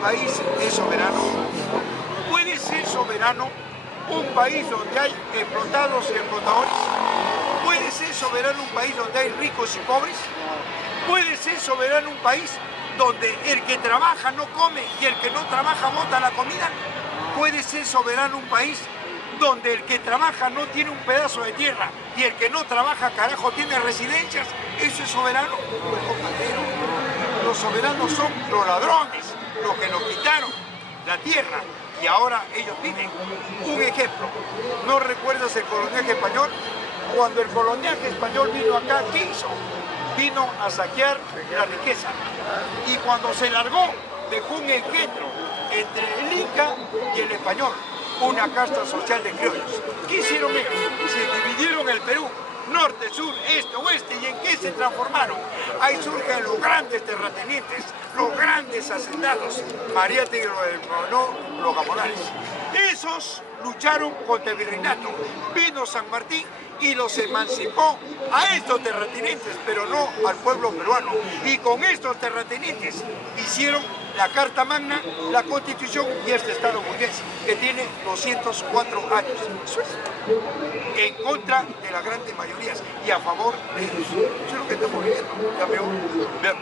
país es soberano? ¿Puede ser soberano un país donde hay explotados y explotadores? ¿Puede ser soberano un país donde hay ricos y pobres? ¿Puede ser soberano un país donde el que trabaja no come y el que no trabaja bota la comida? ¿Puede ser soberano un país donde el que trabaja no tiene un pedazo de tierra y el que no trabaja, carajo, tiene residencias? ¿Eso es soberano? Pues, compañero, los soberanos son los ladrones, los que nos quitaron la tierra y ahora ellos viven. Un ejemplo, ¿no recuerdas el coloniaje español? Cuando el coloniaje español vino acá, ¿qué hizo? Vino a saquear la riqueza. Y cuando se largó, dejó un engendro entre el inca y el español, una casta social de criollos. ¿Qué hicieron ellos? Se dividieron el Perú, norte, sur, este, oeste, ¿y en qué se transformaron? Ahí surgen los grandes terratenientes, los grandes hacendados, Mariátegui y los Gamonales. Esos lucharon contra el virreinato. Vino San Martín y los emancipó a estos terratenientes, pero no al pueblo peruano. Y con estos terratenientes hicieron la Carta Magna, la Constitución y este Estado burgués, que tiene 204 años. Eso es en contra de las grandes mayorías y a favor de ellos. Eso es lo que estamos viviendo. ¿Ya veo? Bien.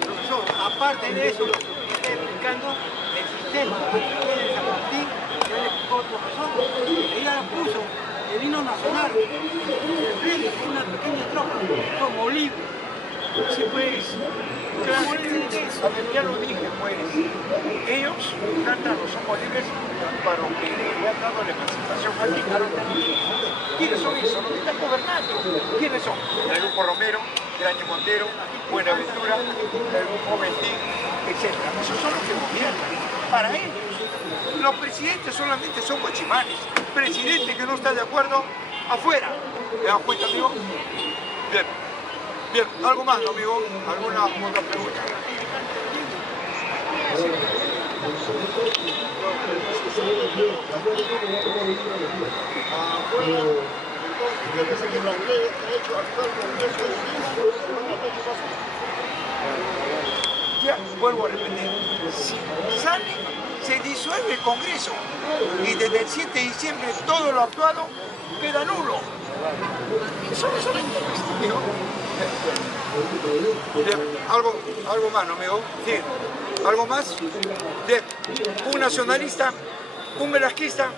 Profesor, aparte de eso, lo que usted está explicando, el sistema de San Martín, ya le explicó el profesor, ella la puso, el himno nacional, el rey es una pequeña tropa, como libre. Sí, pues, claro, ya lo dije, pues, ellos cantan los somos libres para lo que le han dado la emancipación aquí. ¿Quiénes son esos? Los que están gobernando. ¿Quiénes son? El Grupo Romero, Graña Montero, Buenaventura, el Grupo Ventín, etc. Esos son los que gobiernan. Para ellos, los presidentes solamente son guachimanes. Presidente que no está de acuerdo, afuera. ¿Te das cuenta, amigo? Bien. Bien, ¿algo más, amigo? ¿Alguna otra pregunta? Ya, vuelvo a repetir. Si sale, se disuelve el Congreso y desde el 7 de diciembre todo lo actuado queda nulo. Eso es algo más, ¿no, amigo? Sí. ¿Algo más? Bien. Un nacionalista, un velasquista.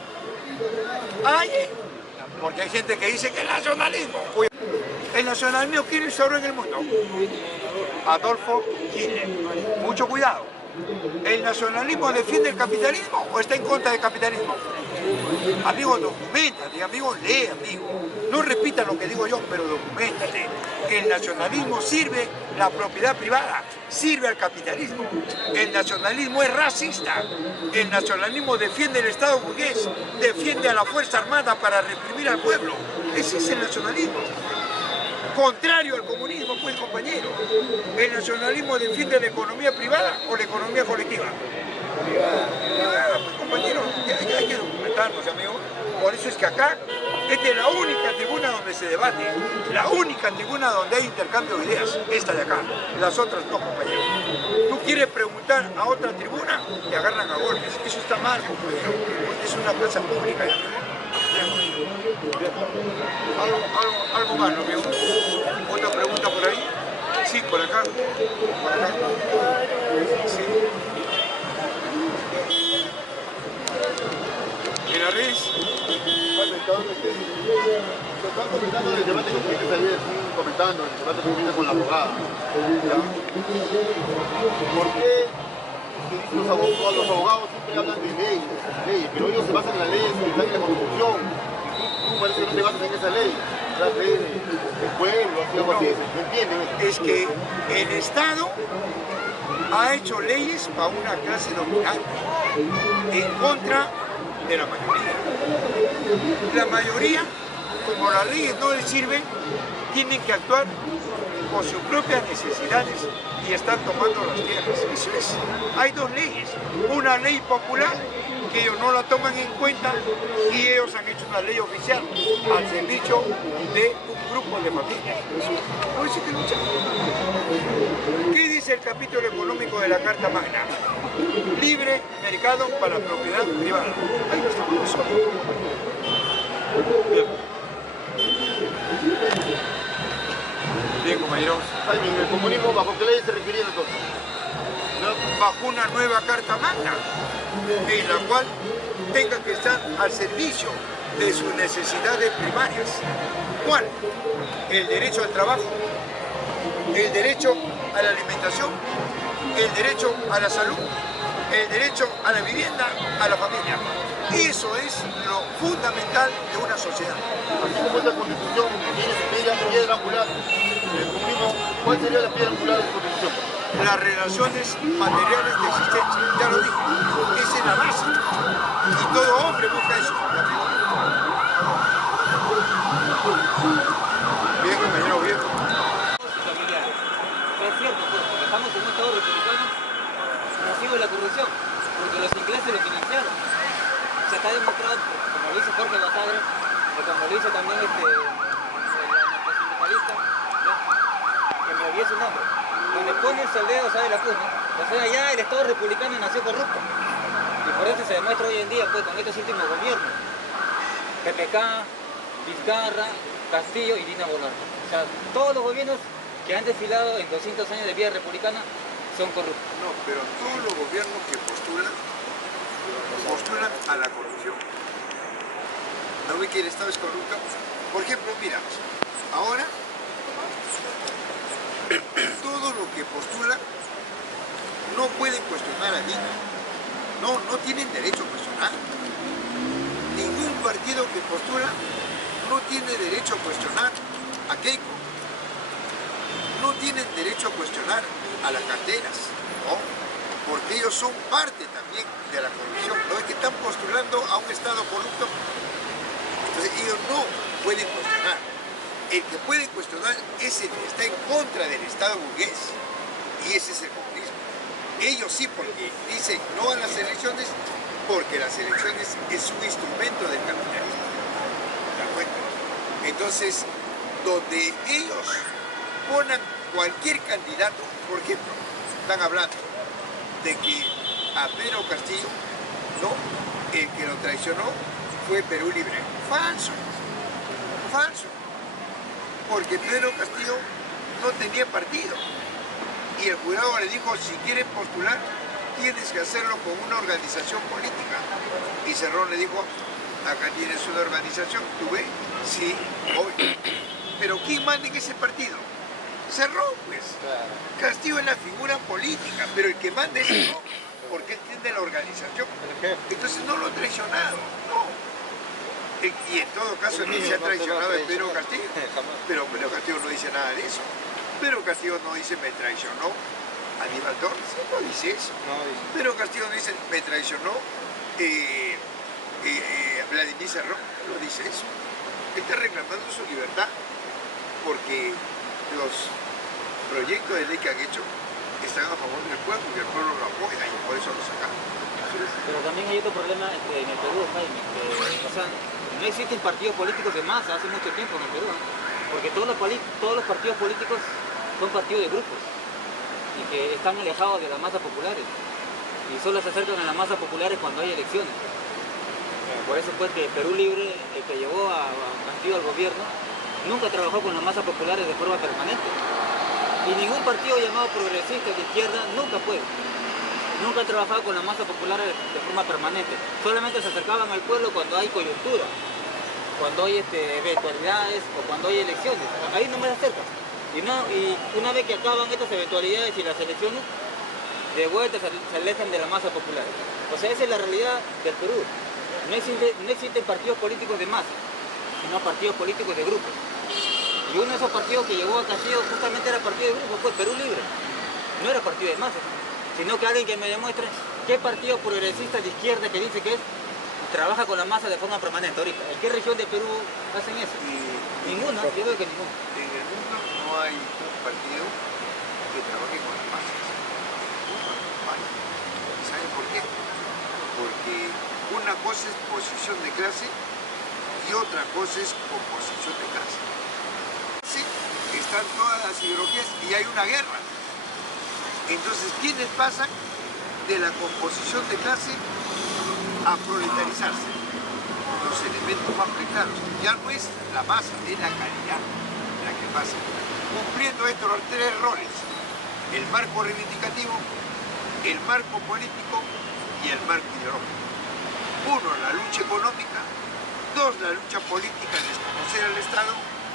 ¡Ay! Porque hay gente que dice que el nacionalismo. Oye, el nacionalismo, ¿quién es ahora en el mundo? Adolfo Hitler. Mucho cuidado. ¿El nacionalismo defiende el capitalismo o está en contra del capitalismo? Amigo, documentate, amigo, lee, amigo. No repita lo que digo yo, pero documentate. El nacionalismo sirve la propiedad privada, sirve al capitalismo. El nacionalismo es racista. El nacionalismo defiende el Estado burgués, defiende a la Fuerza Armada para reprimir al pueblo. Ese es el nacionalismo. Contrario al comunismo, pues, compañero. ¿El nacionalismo defiende la economía privada o la economía colectiva? Pues, compañero, ya hay que documentarnos, amigo. Por eso es que acá, esta es la única tribuna donde se debate, la única tribuna donde hay intercambio de ideas, esta de acá. Las otras no, compañero. Tú quieres preguntar a otra tribuna, te agarran a golpes. Eso está mal, compañero, porque es una plaza pública, amigo. Algo más, ¿no, amigo? ¿Otra pregunta por ahí? Sí, por acá. Por acá. Sí. ¿En la red? Están comentando el debate que ustedes ayer comentando, el debate que comienza con la abogada. ¿Por qué los abogados siempre hablan de leyes, pero ellos se basan en las leyes que están en la Constitución? Tú parece que no te basas en esa ley, las leyes del pueblo, algo así, ¿me entienden? Es que el Estado ha hecho leyes para una clase dominante, en contra de la mayoría. La mayoría, como las leyes no les sirven, tienen que actuar por sus propias necesidades y están tomando las tierras. Eso es. Hay dos leyes. Una ley popular, que ellos no la toman en cuenta, y ellos han hecho una ley oficial al servicio de un grupo de familias. Por eso hay que luchar. ¿Qué dice el capítulo económico de la Carta Magna? libre mercado para la propiedad privada. Ahí estamos nosotros. Bien. Bien, compañeros. Jaime, en el comunismo, ¿bajo qué ley se requería entonces? Bajo una nueva Carta Magna, en la cual tenga que estar al servicio de sus necesidades primarias. ¿Cuál? El derecho al trabajo, el derecho a la alimentación, el derecho a la salud, el derecho a la vivienda, a la familia. Eso es lo fundamental de una sociedad. Así como esta constitución tiene piedra angular, el comunismo, ¿cuál sería la piedra angular de la constitución? Las relaciones materiales de existencia, ya lo dije, esa es la base. Y todo hombre busca eso. Bien, compañero, bien. Familiares. Pero es cierto, pues, porque estamos en un estado republicano nocivo de la corrupción, porque los ingleses lo financiaron. Se está demostrado, como lo dice Jorge Basadre, o como lo dice también el sindicalista, que me olvidé su nombre. Donde pone el dedo sabe la cruz, ¿no? O sea, ya el Estado republicano nació corrupto. Y por eso se demuestra hoy en día, pues, con estos últimos gobiernos. PPK, Vizcarra, Castillo y Dina Boluarte. O sea, todos los gobiernos que han desfilado en 200 años de vida republicana son corruptos. No, pero todos los gobiernos que postulan a la corrupción. ¿No ve que el Estado es corrupto? Por ejemplo, mira, ahora todo lo que postulan no pueden cuestionar a Dina. No tienen derecho a cuestionar. Ningún partido que postula no tiene derecho a cuestionar a Keiko. No tienen derecho a cuestionar a las carteras, ¿no? Porque ellos son parte también de la corrupción. ¿No es que están postulando a un Estado corrupto? Entonces ellos no pueden cuestionar. El que puede cuestionar es el que está en contra del Estado burgués. Y ese es el comunismo. Ellos sí, porque dicen no a las elecciones, porque las elecciones es un instrumento del capitalismo. ¿Te das cuenta? Entonces, donde ellos ponen cualquier candidato, por ejemplo, están hablando de que a Pedro Castillo, ¿no? El que lo traicionó fue Perú Libre. Falso. Falso. Porque Pedro Castillo no tenía partido. Y el jurado le dijo, si quieres postular, tienes que hacerlo con una organización política. Y Cerrón le dijo, acá tienes una organización, ¿tú ves? Sí, voy. Pero ¿quién manda en ese partido? Cerrón, pues. Castillo es la figura política, pero el que manda es Cerrón, porque él tiene la organización. Entonces no lo ha traicionado, no. Y en todo caso el que se ha traicionado es Pedro Castillo, pero Pedro Castillo no dice nada de eso. Pedro Castillo no dice me traicionó Aníbal Torres, no dice eso. Pedro Castillo no dice me traicionó Vladimir Cerrón, no dice eso. Está reclamando su libertad porque los proyectos de ley que han hecho están a favor del pueblo y el pueblo lo apoya y por eso lo sacan. Pero también hay otro problema en el Perú, Jaime, que, o sea, no existen partidos políticos de masa hace mucho tiempo en el Perú, ¿no? Porque todos los partidos políticos son partidos de grupos y que están alejados de las masas populares y solo se acercan a las masas populares cuando hay elecciones. Por eso fue que Perú Libre, el que llevó a Castillo al gobierno, nunca trabajó con las masas populares de forma permanente. Y ningún partido llamado progresista de izquierda nunca puede. Nunca han trabajado con las masas populares de forma permanente. Solamente se acercaban al pueblo cuando hay coyuntura, cuando hay eventualidades o cuando hay elecciones. Ahí no me acercan. Y una vez que acaban estas eventualidades y las elecciones, de vuelta se alejan de la masa popular. O sea, esa es la realidad del Perú. No existen partidos políticos de masa, sino partidos políticos de grupos. Y uno de esos partidos que llegó a Castillo justamente era partido de grupo, fue Perú Libre. No era partido de masa, sino que alguien que me demuestre qué partido progresista de izquierda que dice que es, trabaja con la masa de forma permanente ahorita. ¿En qué región de Perú hacen eso? Ninguna, yo veo que ninguna. En el mundo no hay un partido que trabaje con las masas. ¿Saben por qué? Porque una cosa es posición de clase y otra cosa es composición de clase. Sí, están todas las ideologías y hay una guerra. Entonces, ¿quiénes pasan? de la composición de clase a proletarizarse. Los elementos más claros. Ya no es la masa, es la calidad la que pasa. Cumpliendo estos tres roles: el marco reivindicativo, el marco político y el marco ideológico. Uno, la lucha económica; dos, la lucha política de desconocer al Estado;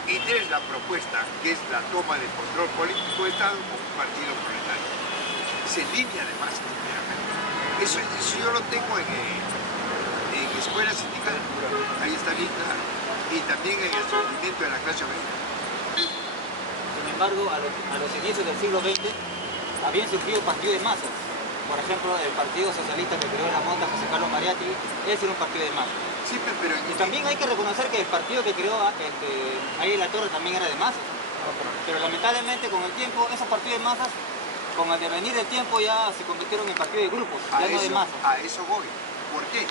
y tres, la propuesta, que es la toma del control político del Estado con un partido proletario. Se línea además. Eso yo lo tengo en escuela sindical, ahí está bien claro, y también en el surgimiento de la clase obrera. Sin embargo, a los inicios del siglo XX habían surgido partidos de masas. Por ejemplo, el Partido Socialista que creó la monta José Carlos Mariatti, ese era un partido de masas. Sí, pero Y también hay que reconocer que el partido que creó ahí en la Torre también era de masas. Pero lamentablemente con el tiempo, esos partidos de masas, con el devenir del tiempo, ya se convirtieron en partidos de grupos, ya no de masas. A eso voy. ¿Por qué?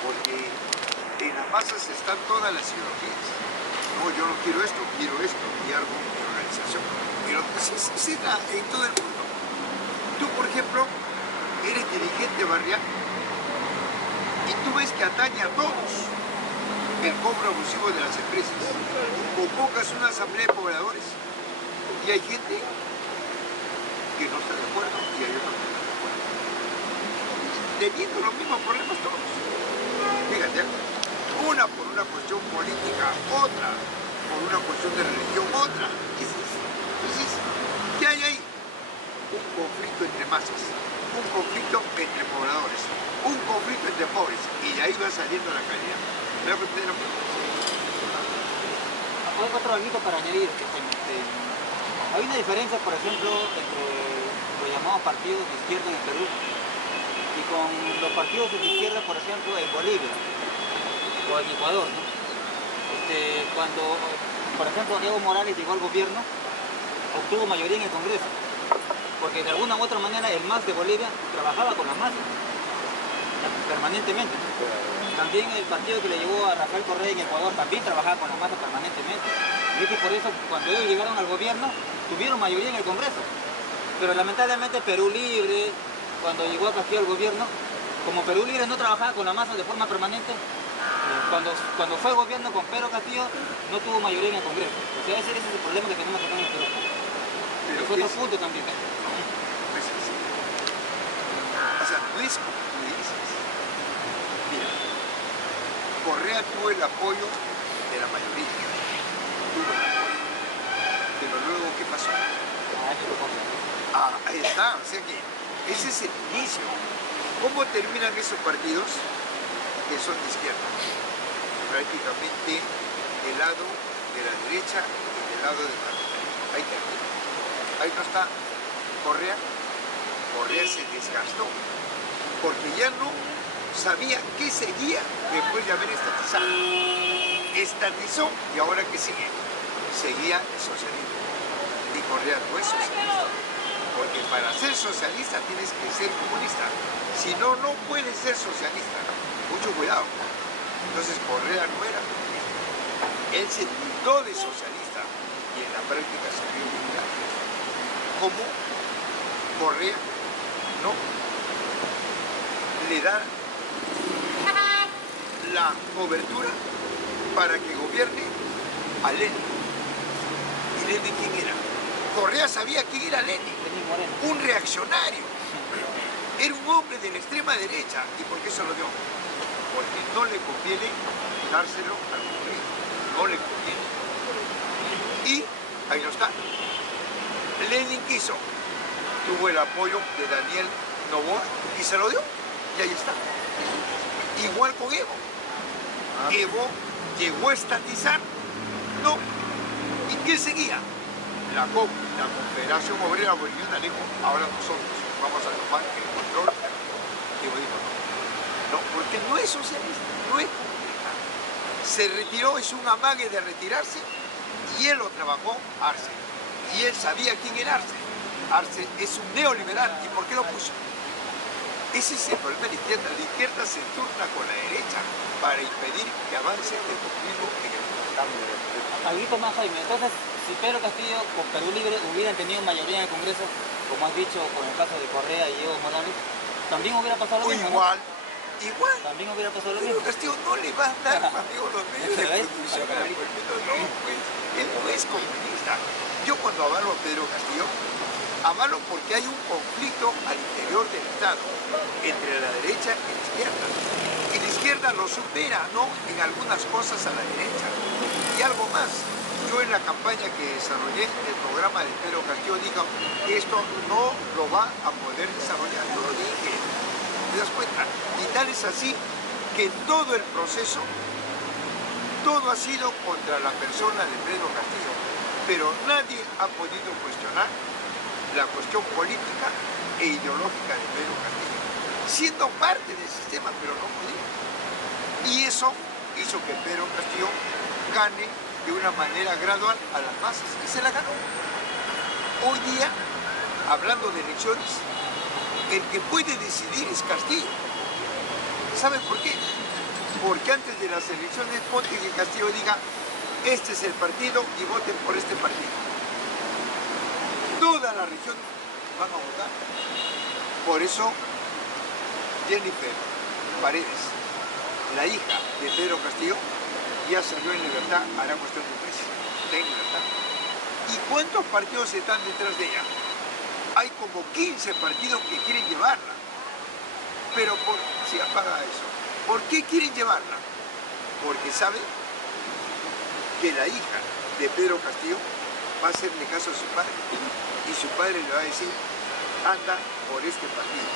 Porque en las masas están todas las ideologías. No, yo no quiero esto y algo de organización. Pero se da en todo el mundo. Tú, por ejemplo, eres dirigente barrial y tú ves que atañe a todos el cobro abusivo de las empresas. Convocas una asamblea de pobladores y hay gente que no está de acuerdo y hay otros que están de acuerdo. Teniendo los mismos problemas todos. Fíjate, una por una cuestión política, otra por una cuestión de religión, otra. Entonces, ¿qué hay ahí? Un conflicto entre masas, un conflicto entre pobladores, un conflicto entre pobres, y de ahí va saliendo la calidad. ¿Me voy a entender? Hay otro algo para añadir. Hay una diferencia, por ejemplo, entre los llamados partidos de izquierda en el Perú y con los partidos de izquierda, por ejemplo, en Bolivia o en Ecuador, ¿no? Cuando, por ejemplo, Evo Morales llegó al gobierno, obtuvo mayoría en el Congreso, porque de alguna u otra manera el MAS de Bolivia trabajaba con la masa permanentemente. También el partido que le llevó a Rafael Correa en Ecuador también trabajaba con la masa permanentemente. Y es que por eso, cuando ellos llegaron al gobierno, tuvieron mayoría en el Congreso. Pero lamentablemente Perú Libre, cuando llegó a Castillo al gobierno, como Perú Libre no trabajaba con la masa de forma permanente, cuando fue gobierno con Pedro Castillo, no tuvo mayoría en el Congreso. O sea, ese es el problema que tenemos acá en el Perú. Pero es otro punto también. Pues sí. O sea, no es como tú dices. Mira, Correa tuvo el apoyo de la mayoría. Tuvo el apoyo. Pero luego, ¿qué pasó? Ahí está. O sea que ese es el inicio. ¿Cómo terminan esos partidos que son de izquierda? Prácticamente del lado de la derecha y del lado del capitalismo. Ahí termina. Ahí no está Correa. Correa se desgastó porque ya no sabía qué seguía después de haber estatizado. Estatizó y ahora ¿qué sigue? Seguía el socialismo. Y Correa no es socialista. Porque para ser socialista tienes que ser comunista. Si no, no puedes ser socialista. Mucho cuidado. Entonces Correa no era comunista. Él se tildó de socialista y en la práctica se vio militar. ¿Cómo? Correa no le da la cobertura para que gobierne a Lenin. ¿Y Lenin quién era? Correa sabía quién era Lenin. Un reaccionario. Era un hombre de la extrema derecha. ¿Y por qué se lo dio? Porque no le conviene dárselo al comunismo. No le conviene. Y ahí no está. Lenin quiso. Tuvo el apoyo de Daniel Noboa y se lo dio. Y ahí está. Igual con Evo. Evo llegó a estatizar. No. ¿Y quién seguía? La COP, la Confederación Obrera Boliviana, dijo, ahora nosotros vamos a tomar el control. Evo dijo, no, porque no es socialista, no es comunista. Se retiró, es un amague de retirarse, y él lo trabajó Arce. Y él sabía quién era Arce. Arce es un neoliberal, ¿y por qué lo puso? Ese es el problema de la izquierda. La izquierda se turna con la derecha para impedir que avance el populismo en el mundo. Algo más, Jaime. Entonces, si Pedro Castillo con Perú Libre hubieran tenido mayoría en el Congreso, como has dicho con el caso de Correa y Evo Morales, También hubiera pasado lo O mismo, ¿no? igual. También hubiera pasado lo Pero mismo. Castillo no le va a dar, amigo, los medios de producción al pueblo. No, pues, él no es comunista. Yo cuando avalo a Pedro Castillo, avalo porque hay un conflicto al interior del Estado entre la derecha y la izquierda. Y la izquierda lo supera, ¿no?, en algunas cosas a la derecha. Y algo más. Yo en la campaña que desarrollé el programa de Pedro Castillo dije que esto no lo va a poder desarrollar. Yo lo dije. ¿Te das cuenta? Y tal es así que todo el proceso, todo ha sido contra la persona de Pedro Castillo, pero nadie ha podido cuestionar la cuestión política e ideológica de Pedro Castillo, siendo parte del sistema, pero no podía. Y eso hizo que Pedro Castillo gane de una manera gradual a las masas, y se la ganó. Hoy día, hablando de elecciones, el que puede decidir es Castillo. ¿Saben por qué? Porque antes de las elecciones, ponte que Castillo diga, este es el partido y voten por este partido. Toda la región van a votar. Por eso, Jennifer Paredes, la hija de Pedro Castillo, ya salió en libertad, hará cuestión de un mes. Está en libertad. ¿Y cuántos partidos están detrás de ella? Hay como 15 partidos que quieren llevarla. Pero si apaga eso, ¿por qué quieren llevarla? Porque saben que la hija de Pedro Castillo va a hacerle caso a su padre. Y su padre le va a decir, anda por este partido.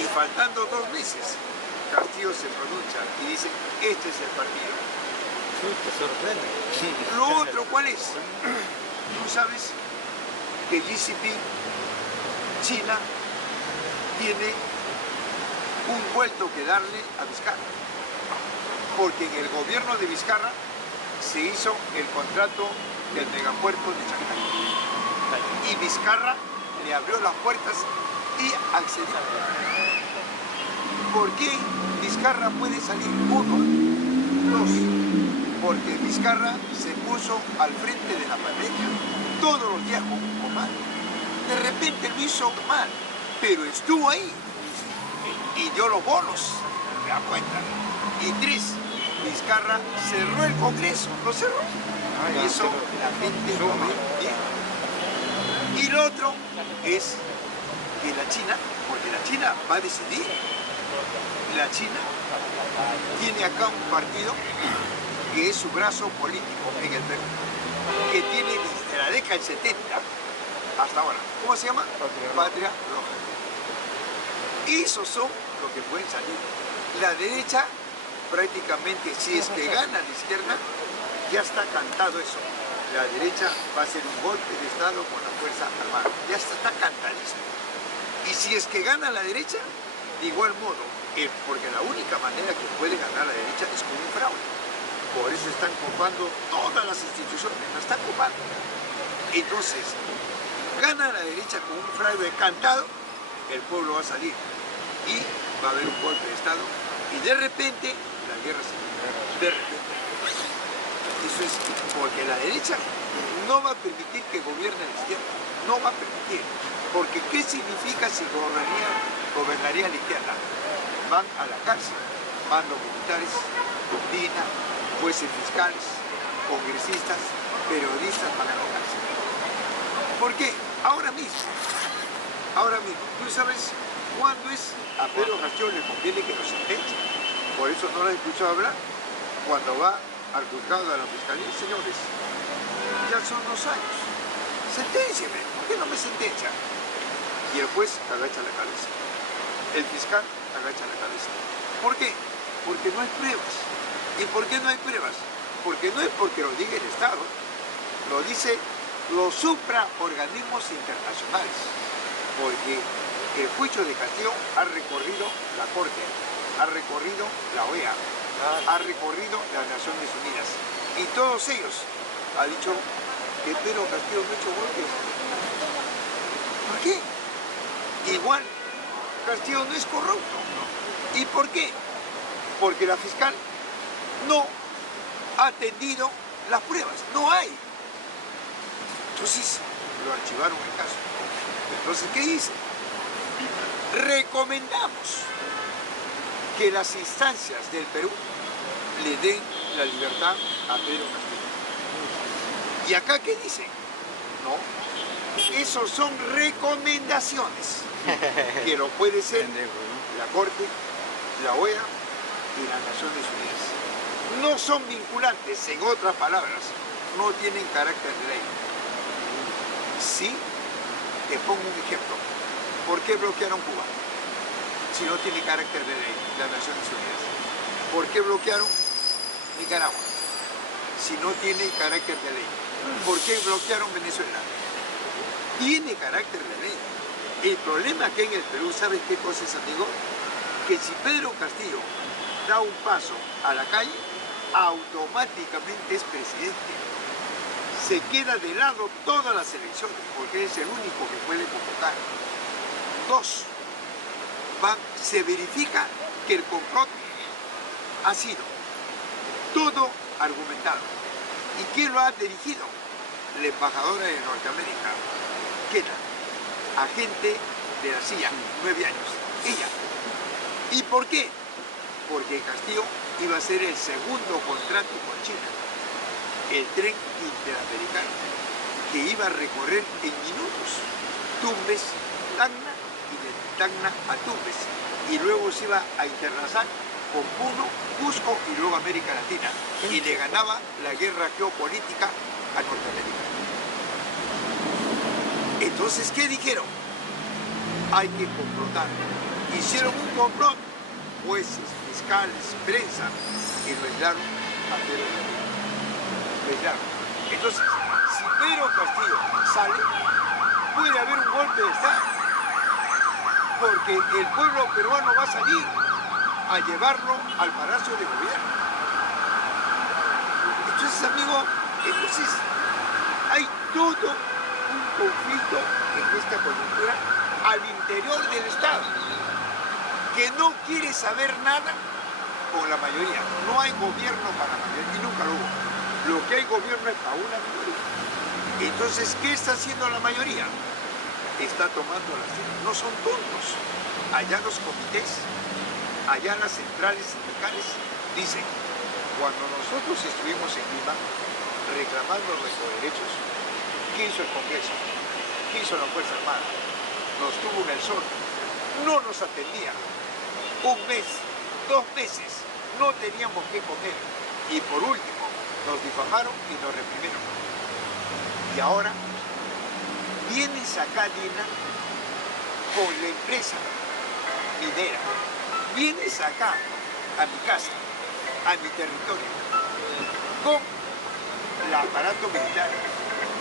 Y faltando 2 meses, Castillo se pronuncia y dice, este es el partido. Te sorprende. Lo otro, ¿cuál es? Tú sabes que GCP, China, tiene un vuelto que darle a Vizcarra. Porque en el gobierno de Vizcarra se hizo el contrato del megapuerto de Chancay. Y Vizcarra le abrió las puertas y accedió. ¿Por qué Vizcarra puede salir? 1, 2, porque Vizcarra se puso al frente de la pandemia. Todos los días con un comando. De repente lo hizo mal, pero estuvo ahí y dio los bonos, me da cuenta. Y 3, Vizcarra cerró el Congreso, lo cerró. Y eso la gente lo ve bien. Y lo otro es que la China, porque la China va a decidir, la China tiene acá un partido que es su brazo político en el Perú, que tiene desde la década del 70 hasta ahora. ¿Cómo se llama? Patria Roja. Esos son los que pueden salir. La derecha, prácticamente, si es que gana la izquierda, ya está cantado eso. La derecha va a hacer un golpe de Estado con la Fuerza Armada. Ya está cantadísimo. Y si es que gana la derecha, de igual modo, porque la única manera que puede ganar la derecha es con un fraude. Por eso están copando todas las instituciones, las están copando. Entonces, gana la derecha con un fraude cantado, el pueblo va a salir y va a haber un golpe de Estado y de repente la guerra civil. De repente. Eso es porque la derecha no va a permitir que gobierne la izquierda. No va a permitir. Porque ¿qué significa si gobernaría la izquierda? Van a la cárcel, van los militares, DINA, jueces fiscales, congresistas, periodistas van a la cárcel. ¿Por qué? Ahora mismo, tú sabes cuándo es a Pedro Castillo le conviene que lo sentencien. Por eso no lo he escuchado hablar cuando va al juzgado de la fiscalía. Señores, ya son 2 años, senténcieme, ¿por qué no me sentencian? Y el juez agacha la cabeza, el fiscal agacha la cabeza. ¿Por qué? Porque no hay pruebas. ¿Y por qué no hay pruebas? Porque no es porque lo diga el Estado, lo dice los supraorganismos internacionales, porque el juicio de Castillo ha recorrido la Corte, ha recorrido la OEA, ha recorrido las Naciones Unidas, y todos ellos han dicho que Pedro Castillo no ha hecho golpes. ¿Por qué? Igual, Castillo no es corrupto. ¿Y por qué? Porque la fiscal no ha atendido las pruebas, no hay. Entonces lo archivaron el caso. Entonces, ¿qué dice? recomendamos que las instancias del Perú le den la libertad a Pedro Castillo. ¿Y acá qué dicen? No, esos son recomendaciones, que lo puede ser la Corte, la OEA y las Naciones Unidas. No son vinculantes, en otras palabras, no tienen carácter de ley. Sí, te pongo un ejemplo. ¿Por qué bloquearon Cuba? Si no tiene carácter de ley, las Naciones Unidas. ¿Por qué bloquearon Nicaragua? Si no tiene carácter de ley. ¿Por qué bloquearon Venezuela? Tiene carácter de ley. El problema que en el Perú, ¿sabes qué cosa es, amigo? Que si Pedro Castillo da un paso a la calle, automáticamente es presidente. Se queda de lado todas las elecciones, porque es el único que puede convocar. 2. Se verifica que el complot ha sido todo argumentado. ¿Y quién lo ha dirigido? La embajadora de Norteamérica, Kena, agente de la CIA, 9 años. Ella. ¿Y por qué? Porque Castillo iba a ser el segundo contrato con China, el tren interamericano, que iba a recorrer en minutos Tumbes, Tacna y de Tacna a Tumbes, y luego se iba a internazar con Puno, Cusco y luego América Latina, y le ganaba la guerra geopolítica a Norteamérica. Entonces, ¿qué dijeron? Hay que complotar. Hicieron un complot, jueces, fiscales, prensa, y lo aislaron a Pedro Castillo. Lo aislaron. Entonces, si Pedro Castillo sale, puede haber un golpe de Estado, porque el pueblo peruano va a salir a llevarlo al Palacio de Gobierno. Entonces, amigo, hay todo un conflicto en esta coyuntura al interior del Estado, que no quiere saber nada con la mayoría. No hay gobierno para la mayoría, y nunca lo hubo. Lo que hay gobierno es para una minoría. Entonces, ¿qué está haciendo la mayoría? Está tomando las decisiones. No son tontos. Allá los comités, allá las centrales sindicales, dicen, cuando nosotros estuvimos en Lima reclamando nuestros derechos, ¿qué hizo el Congreso? ¿Qué hizo la Fuerza Armada? Nos tuvo en el sol, no nos atendía. Un mes, 2 meses, no teníamos que comer. Y por último, nos difamaron y nos reprimieron. Y ahora, vienes acá, Dina, con la empresa minera. Vienes acá, a mi casa, a mi territorio, con el aparato militar,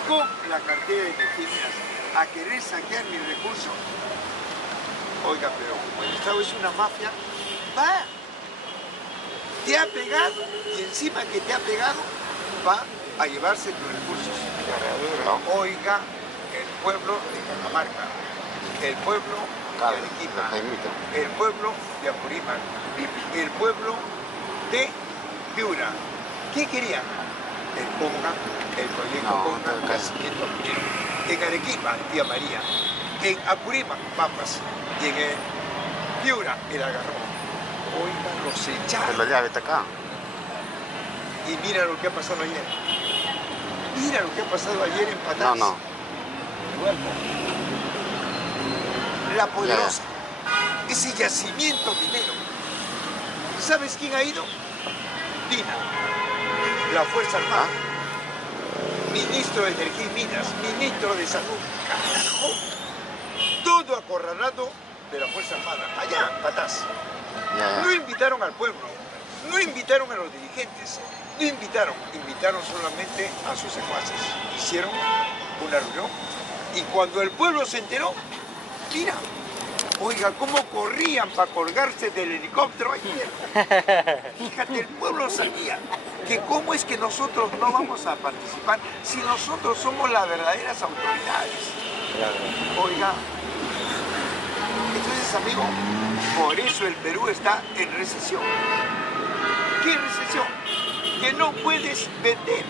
con la cartera de energías, a querer saquear mis recursos. Oiga, pero como el Estado es una mafia, va, te ha pegado, y encima que te ha pegado, va a llevarse tus recursos. Oiga, el pueblo de Cajamarca, el pueblo de Arequipa, el pueblo de Apurímac, el pueblo de Piura. ¿Qué querían? El Conga, el proyecto Conga, el nacimiento minero. En Arequipa, Tía María. En Apurímac, papas. Y en Piura, el agarrón. Oiga, los echaron. La llave está acá. Y mira lo que ha pasado ayer. Mira lo que ha pasado ayer en Patás. No. La Poderosa. Ese yacimiento minero. ¿Sabes quién ha ido? Dina, la Fuerza Armada, ministro de Energía y Minas, ministro de Salud, carajo, todo acorralado de la Fuerza Armada, allá en Patás. No invitaron al pueblo, no invitaron a los dirigentes, no invitaron solamente a sus secuaces. Hicieron una reunión y cuando el pueblo se enteró, mira, oiga, cómo corrían para colgarse del helicóptero ayer. Fíjate, el pueblo sabía que cómo es que nosotros no vamos a participar si nosotros somos las verdaderas autoridades. Oiga, entonces, amigo, por eso el Perú está en recesión. ¿Qué recesión? Que no puedes vender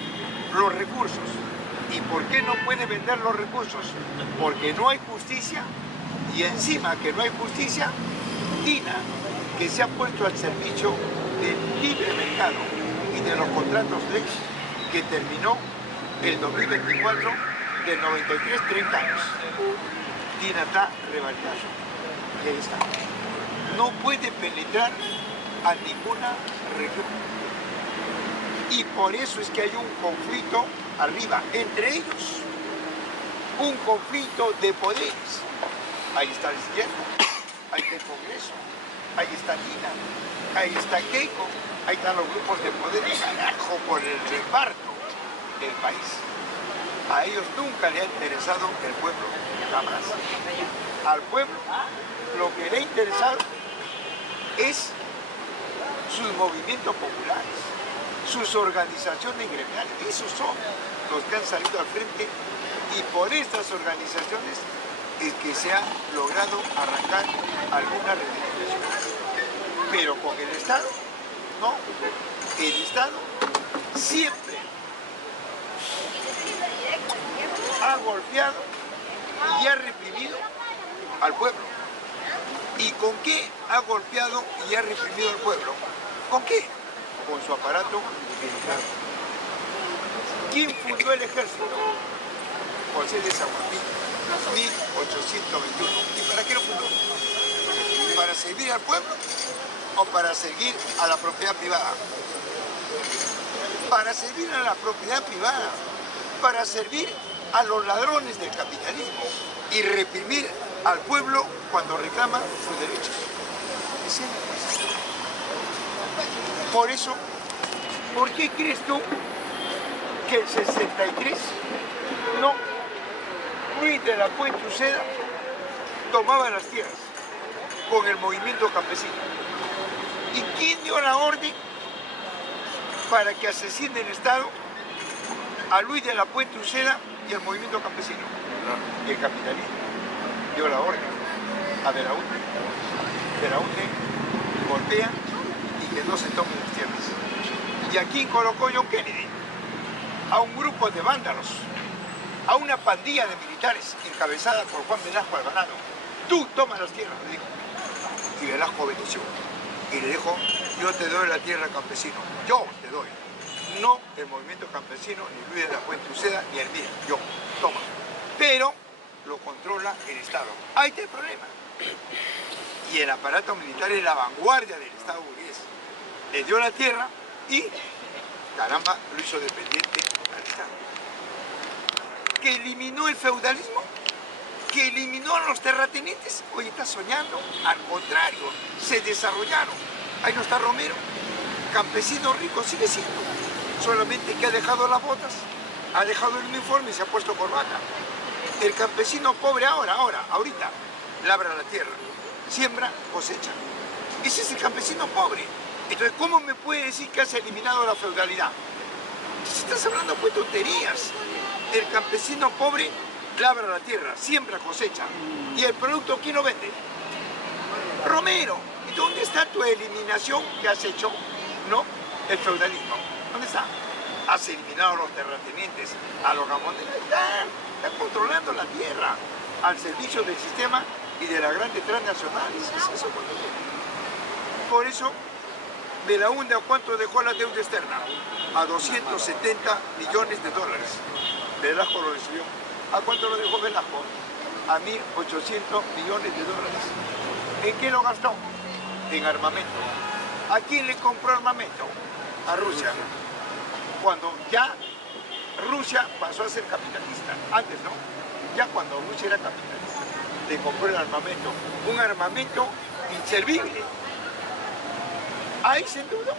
los recursos. ¿Y por qué no puedes vender los recursos? Porque no hay justicia. Y Y encima que no hay justicia, DINA, que se ha puesto al servicio del libre mercado y de los contratos de que terminó el 2024 del 93, 30 años. DINA está revalidado. Y ahí está. No puede penetrar a ninguna región. Y por eso es que hay un conflicto arriba, entre ellos. Un conflicto de poderes. Ahí está el izquierdo, ahí está el Congreso, ahí está DINA, ahí está Keiko, ahí están los grupos de poder, carajo, por el reparto del país. A ellos nunca le ha interesado el pueblo, jamás. Al pueblo lo que le ha interesado es sus movimientos populares, sus organizaciones gremiales. Esos son los que han salido al frente y por estas organizaciones es que se ha logrado arrancar alguna reivindicación. Pero con el Estado, no. El Estado siempre ha golpeado y ha reprimido al pueblo. ¿Y con qué ha golpeado y ha reprimido al pueblo? ¿Con qué? Con su aparato militar. ¿Quién fundó el ejército? José de San Martín, 1821. ¿Y para qué lo fundó? ¿Para servir al pueblo o para servir a la propiedad privada? Para servir a la propiedad privada, para servir a los ladrones del capitalismo y reprimir al pueblo cuando reclama sus derechos. Ese es el proceso. Por eso, ¿por qué crees tú que el 63 no Luis de la Puente Uceda tomaba las tierras con el movimiento campesino? ¿Y quién dio la orden para que asesine el Estado a Luis de la Puente Uceda y al movimiento campesino? El capitalismo dio la orden a Belaúnde. Belaúnde golpea y que no se tomen las tierras. ¿Y a quién colocó John Kennedy? A un grupo de vándalos, a una pandilla de militares encabezada por Juan Velasco Alvarado. Tú tomas las tierras, le dijo. Y Velasco obedeció. Y le dijo, yo te doy la tierra al campesino. Yo te doy. No el movimiento campesino, ni Luis de la Puente Uceda, ni el mío. Yo. Toma. Pero lo controla el Estado. Ahí está el problema. Y el aparato militar es la vanguardia del Estado burgués. Le dio la tierra y, caramba, lo hizo dependiente al Estado. Que eliminó el feudalismo, que eliminó a los terratenientes. Hoy está soñando, al contrario, se desarrollaron. Ahí no está Romero, campesino rico sigue siendo, solamente que ha dejado las botas, ha dejado el uniforme y se ha puesto corbata. El campesino pobre ahorita, labra la tierra, siembra, cosecha. Ese es el campesino pobre. Entonces, ¿cómo me puede decir que has eliminado la feudalidad? Estás hablando pues tonterías. El campesino pobre labra la tierra, siembra, cosecha. ¿Y el producto quién lo vende? Romero. ¿Y dónde está tu eliminación que has hecho? No, el feudalismo. ¿Dónde está? Has eliminado a los terratenientes, a los gamones. Están controlando la tierra al servicio del sistema y de las grandes transnacionales. Es eso. Por eso, Belaúnde, ¿a cuánto dejó la deuda externa? A 270 millones de dólares. Velasco lo recibió. ¿A cuánto lo dejó Velasco? A 1.800 millones de dólares. ¿En qué lo gastó? En armamento. ¿A quién le compró armamento? A Rusia. Cuando ya Rusia pasó a ser capitalista. Antes no. Ya cuando Rusia era capitalista, le compró el armamento. Un armamento inservible. Ahí se endeudó.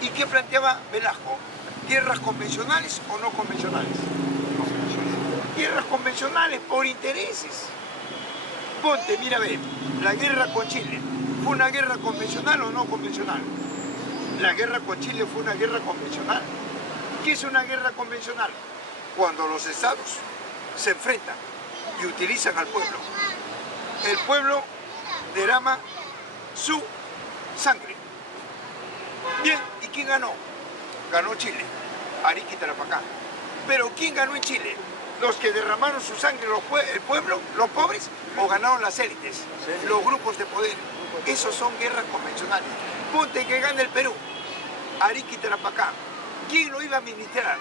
¿Y qué planteaba Velasco? ¿Tierras convencionales o no convencionales? Tierras convencionales por intereses. Ponte, mira a ver, la guerra con Chile, ¿fue una guerra convencional o no convencional? La guerra con Chile fue una guerra convencional. ¿Qué es una guerra convencional? Cuando los estados se enfrentan y utilizan al pueblo. El pueblo derrama su sangre. Bien, ¿y quién ganó? Ganó Chile, Arica y Tarapacá. Pero ¿quién ganó en Chile? los que derramaron su sangre, el pueblo, los pobres, o ganaron las élites, los grupos de poder. Esos son guerras convencionales. Ponte que gane el Perú, Arica y Tarapacá. ¿Quién lo iba a administrar?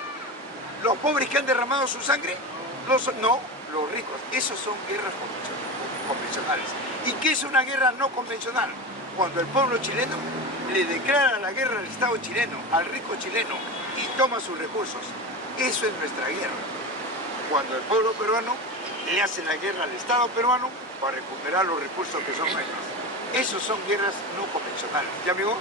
¿Los pobres que han derramado su sangre? No, los ricos. Esos son guerras convencionales. ¿Y qué es una guerra no convencional? Cuando el pueblo chileno le declara la guerra al Estado chileno, al rico chileno, y toma sus recursos. Eso es nuestra guerra. Cuando el pueblo peruano le hace la guerra al Estado peruano para recuperar los recursos que son nuestros. Esos son guerras no convencionales. ¿Ya, amigo?